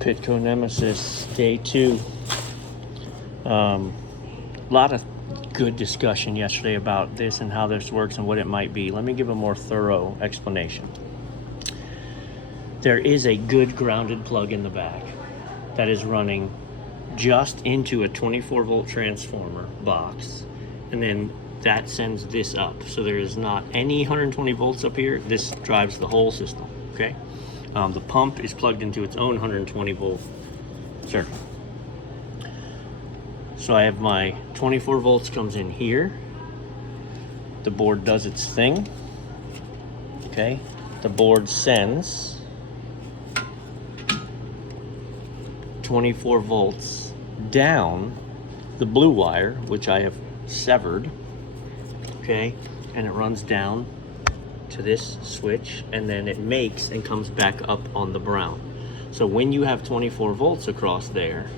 Pitco Nemesis, day 2. A lot of good discussion yesterday about this and how this works and what it might be. Let me give a more thorough explanation. There is a good grounded plug in the back that is running just into a 24 volt transformer box, and then that sends this up. So there is not any 120 volts up here. This drives the whole system, okay? The pump is plugged into its own 120 volt circuit. So I have my 24 volts comes in here. The board does its thing, okay? The board sends 24 volts down the blue wire, which I have severed, okay? And it runs down to this switch, and then it makes and comes back up on the brown. So when you have 24 volts across there,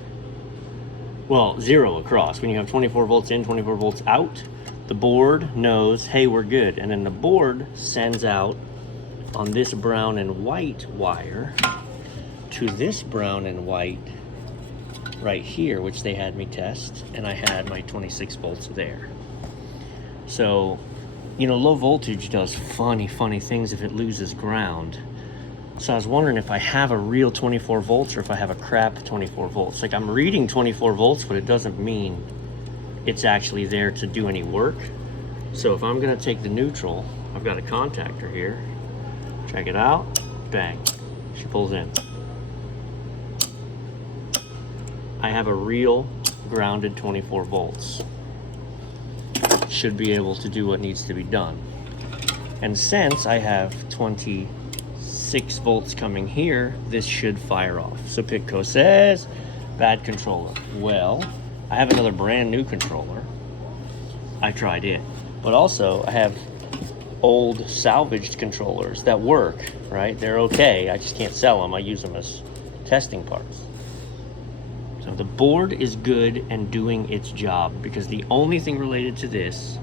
well, 0 across, when you have 24 volts in, 24 volts out, the board knows, hey, we're good. And then the board sends out on this brown and white wire to this brown and white right here, which they had me test, and I had my 26 volts there. So, you know, low voltage does funny things if it loses ground. So I was wondering if I have a real 24 volts or if I have a crap 24 volts. Like, I'm reading 24 volts, but it doesn't mean it's actually there to do any work. So if I'm gonna take the neutral, I've got a contactor here. Check it out, bang, she pulls in. I have a real grounded 24 volts. Should be able to do what needs to be done. And since I have 26 volts coming here, this should fire off. So Pitco says, bad controller. Well, I have another brand new controller. I tried it. But also, I have old salvaged controllers that work, right? They're okay, I just can't sell them. I use them as testing parts. So the board is good and doing its job, because the only thing related to this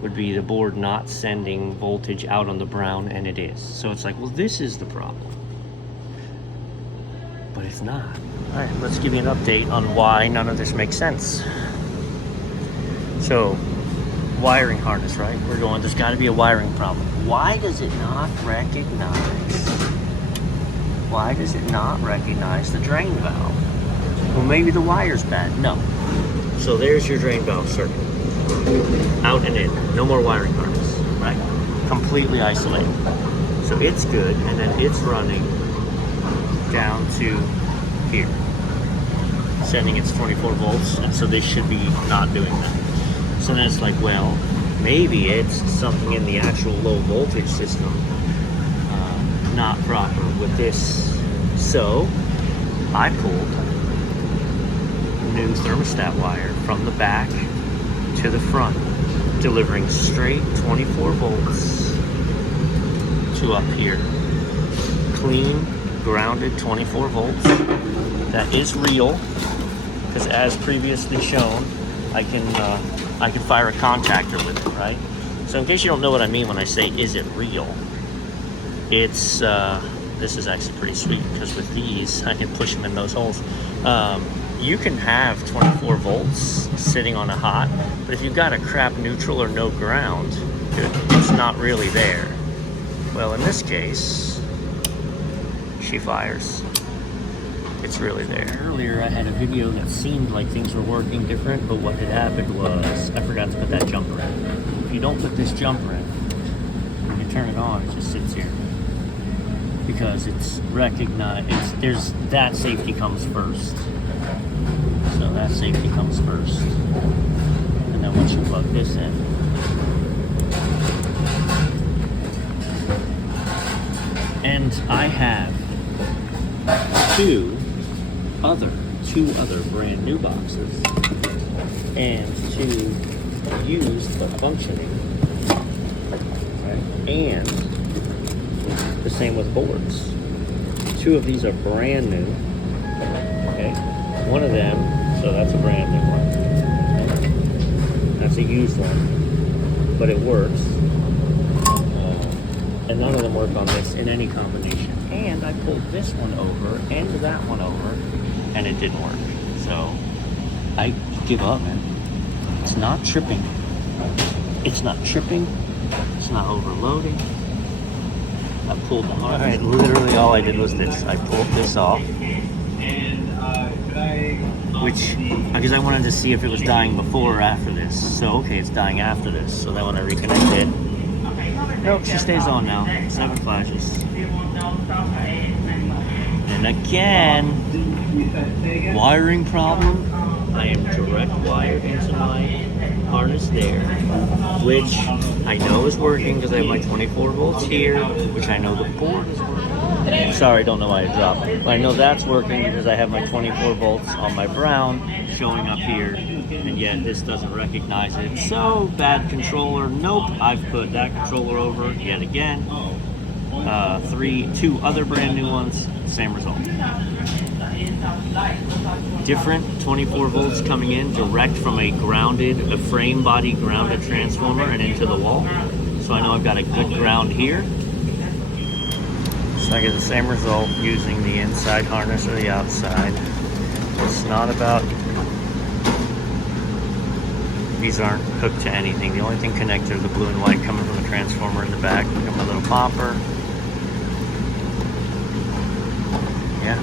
would be the board not sending voltage out on the brown, and it is. So it's like, well, this is the problem. But it's not. All right, let's give you an update on why none of this makes sense. So, wiring harness, right? We're going, there's gotta be a wiring problem. Why does it not recognize? Why does it not recognize the drain valve? Well, maybe the wire's bad. No. So there's your drain valve circuit. Out and in. No more wiring harness, right? Completely isolated. So it's good, and then it's running down to here, sending its 24 volts, and so this should be not doing that. So then it's like, well, maybe it's something in the actual low voltage system not proper with this. So I pulled new thermostat wire from the back to the front, delivering straight 24 volts to up here. Clean, grounded 24 volts. That is real, because as previously shown, I can fire a contactor with it, right? So in case you don't know what I mean when I say, is it real? It's, this is actually pretty sweet, because with these, I can push them in those holes. You can have 24 volts sitting on a hot, but if you've got a crap neutral or no ground, it's not really there. Well, in this case, she fires. It's really there. Earlier I had a video that seemed like things were working different, but what had happened was I forgot to put that jumper in. If you don't put this jumper in, when you turn it on, it just sits here. Because it's recognized, there's that safety comes first. So that safety comes first. And then once you plug this in, and I have two other brand new boxes and two used but functioning, right? And the same with boards. Two of these are brand new, okay? One of them, so that's a brand new one. That's a used one, but it works. And none of them work on this in any combination. and I pulled this one over and that one over, and it didn't work. So I give up, man. It's not tripping. It's not tripping. It's not overloading. I pulled the harness. Alright, literally all I did was this. I pulled this off. Which, because I wanted to see if it was dying before or after this. So, okay, it's dying after this. So then when I reconnect it, nope, she stays on now. 7 flashes. And again, wiring problem. I am direct wired into my harness there, which I know is working because I have my 24 volts here, which I know the board is working. Sorry, I don't know why I dropped it. But I know that's working because I have my 24 volts on my brown showing up here, and yet this doesn't recognize it. So, bad controller. Nope, I've put that controller over yet again. 2 other brand new ones, same result. Different 24 volts coming in direct from a frame body grounded transformer and into the wall. So I know I've got a good ground here. So I get the same result using the inside harness or the outside. It's not about, these aren't hooked to anything. The only thing connected are the blue and white coming from the transformer in the back. Got my little popper. Yeah.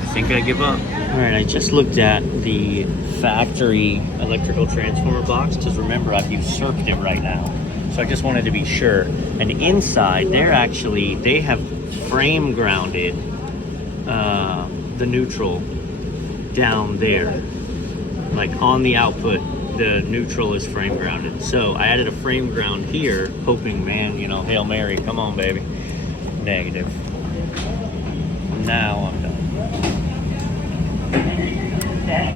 I think I give up. Alright, I just looked at the factory electrical transformer box because remember I've usurped it right now. So I just wanted to be sure. And inside, they have frame grounded the neutral down there. Like on the output, the neutral is frame grounded. So I added a frame ground here, hoping, man, Hail Mary, come on, baby. Negative. Now